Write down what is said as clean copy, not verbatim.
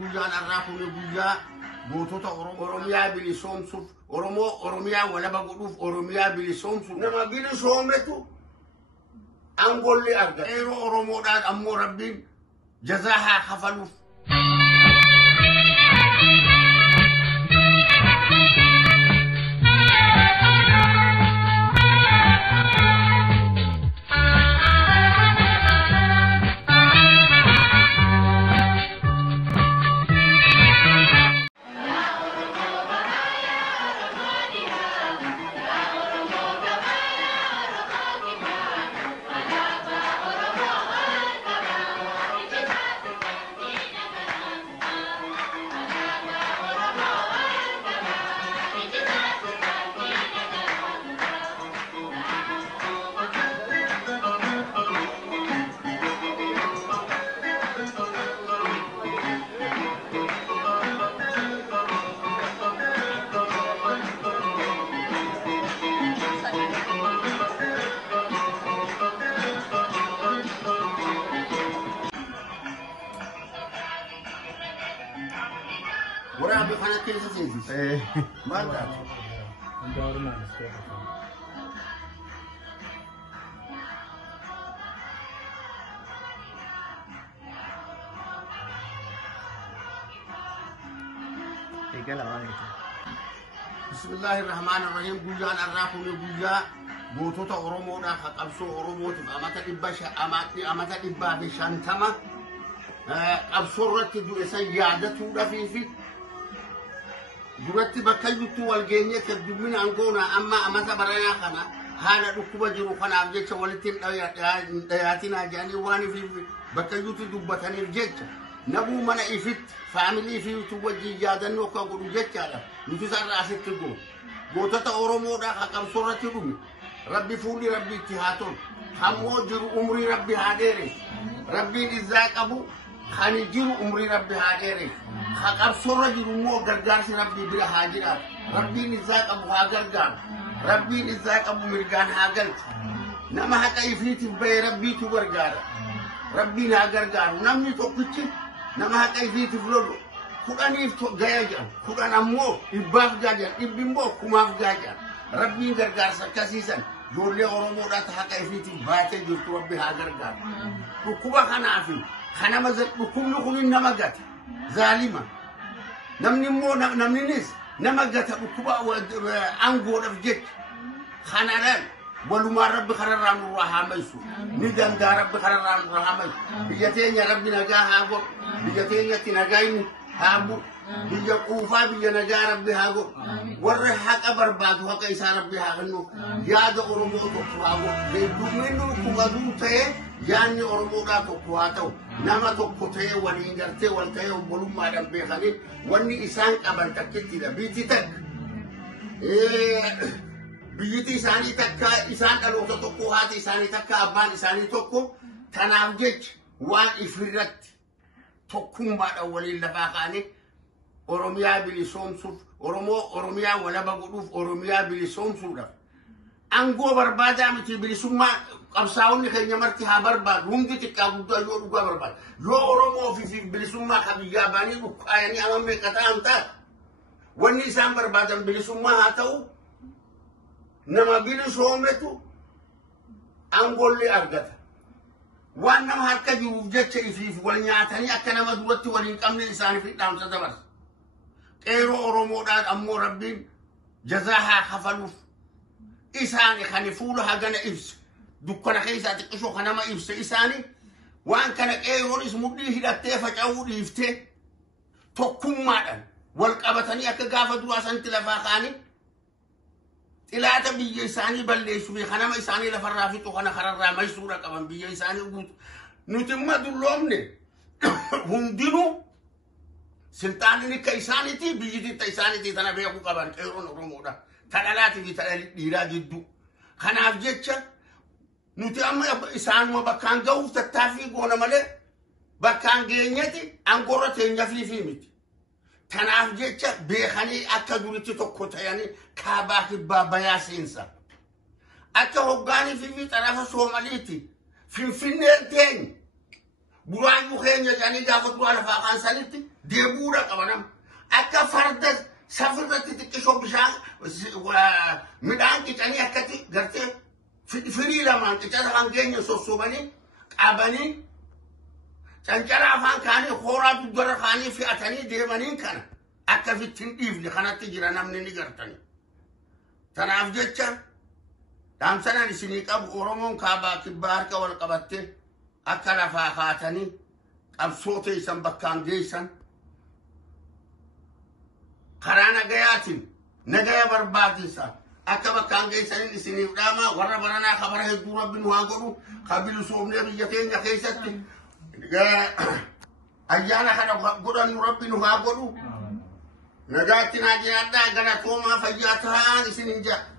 Guyyaan har'aa kun guyyaa gootota Oromiyaa bilisoomsuuf Oromiyaa walaba godhuuf Oromiyaa bilisoomsuuf nama bilisoometu angolli argata. Yeroo Oromoodhaan ammoo Rabbiin jazaa haa kafaluuf. Wala abi kana kesa sesi. Manda. Ndaro na step. Bismillahirrahmanirrahim. Guyyaan har'aa kun guyyaa gootota Oromoodhaan qabsoo Oromootiif amata dhibbaa fi shantama qabsoo irratti du'e san yaadatuudhaaf fi duratti bakka jirtu wal geenye keddumina angoona amma amata baranaa kana haala dhukkuba jiru kanaaf jecha walitti dhayaatinaa jedhanii waan ifiif bakka jirtu dubbataniif jecha nabuu mana ifitti faamilii fi wajjin yaadannoo akka godhu jechaadha nuti sarara asitti gootota Oromoodhaa qabsoo irratti dhume rabbi fuudhi rabbi itti haa tolu hammoo jiru umrii rabbi haa dheeressu rabbiin izzaa qabu hani jiru umrii rabbi haa dheeressu qabsoo irra jiru immoo gargaarsi rabbii bira haa jiraatu rabbiin izzaa qabu haa gargaaru rabbiin izzaa qabu mirgaan haa galchu nama haqa ifiitiif bahee rabbiitu gargaara rabbiin haa gargaaru namni tokkichi nama haqa ifiitiif lolu kudhaniif gaya jedhamu kudhan ammoo dhibbaaf gaajan dhibbi immoo kumaaf gaajan rabbiin gargaarsa akkasiisan ijoollee Oromoodhaatti haqa ifiitiif baatee jirtu rabbi haa gargaaru dhukkuba kanaafi kanama dhukkubni kun nama gata zaalima namni immoo namninis nama gata dhukkuba aangoodhaaf jecha kanadhaan walumaa rabbi kanarraa nurraa haa maysu ni dandaa rabbi kanarraa nurraa haa maysu biyya teenya rabbi nagaa haa godhu biyya teenyatti nagaa inni haa bu'u biyya quufaa biyya nagaa rabbi haa godhu warra haqa barbaadu haqa isaa rabbi haa kennu yaada Oromoo tokko haa godhu heddumminuu kumaduu ta'ee yaanni Oromoodhaa tokko haa ta'u nama tokko ta'ee waliin gartee wal ta'ee obbolummaadhaan beekanii wanni isaan qaban takkittidha biitti takka biyyiti isaanii takka isaan dhaloota tokko haati isaanii takka abbaan isaanii tokko tanaaf jecha waan ifirratti tokkummaadhaan waliin lafaa kaanii Oromiyaa bilisoomsuuf Oromiyaa walaba godhuuf Oromiyaa bilisoomsuudhaaf angoo barbaadaa miti bilisummaa qabsaa'onni keenya marti haa barbaadu hundi xiqqaa guddaa yoo dhugaa barbaadu yoo Oromoo fi bilisummaa kabiyyaa baanii dhukkaayanii amma meeqa ta'an taate wanni isaan barbaadan bilisummaa haa ta'u nama bilisoometu angolli argata waan nama harka jiruuf jecha ifiif wal nyaatanii akka nama duratti waliin qabne isaaniif dhaamsa dabarsa qeeroo Oromoodhaan ammoo rabbiin jazaa haa kafaluuf isaani kan fuula hagana ibsa dukkana keessaa xiqqishoo kan nama ibsa isaani waan kana qeeroonis mudhii hidhattee faca'uu dhiiftee tokkummaadhaan wal qabatanii akka gaafa duraa santi lafaa kaanii xilaata biyya isaanii balleessuu fi kanama isaanii lafarraa fixu kana kararraa maysuudha qaban biyya isaanii guutu nuti imma dulloomne hundinuu silxaanni akka isaaniiti biyyititta isaaniiti tana beekuu qaban qeeroon Oromoodha tadhalaatii fi dhiiraa gidduu kanaaf jecha nuti amma isaanuma bakkaan ga'uuf tattaaffii goona malee bakkaan geenyetti angoorra teenya fi miti tanaaf jecha beekanii akka duritti tokko ta'anii kaabaa kibbaa bayaa seensa akka hoggaanii fi xarafa Soomaliiti finfinneen teenya بران مخين يجاني جافتوا على فاقان سالتي ديبورا قبنام أكا فرد سفرت تكشو بشان ومدان كتاني أكتي قرتي فري لما كتاتا كان جيني سوسوباني قاباني تنجرا فان كاني خورات الدور خاني في أتاني ديباني كان أكا في التنقيف لخانات تجرانا مني قرتاني تناف جيتشا دام سنة لسنيك أبو أورمون كابا كبارك والقبتي أكا لفاقاتني أب صوتي سن بكان جيسن خرانا قياتين نقيا برباتيسا أكا بكان جيسن لسني وداما ورى برانا خبره الدور ربنو هاقرو خبيلو صوبني بيجتين يخيستي أجانا خنا قرن ربنو هاقرو نجاتنا جنادا غنا توما فجاتها لسنين جا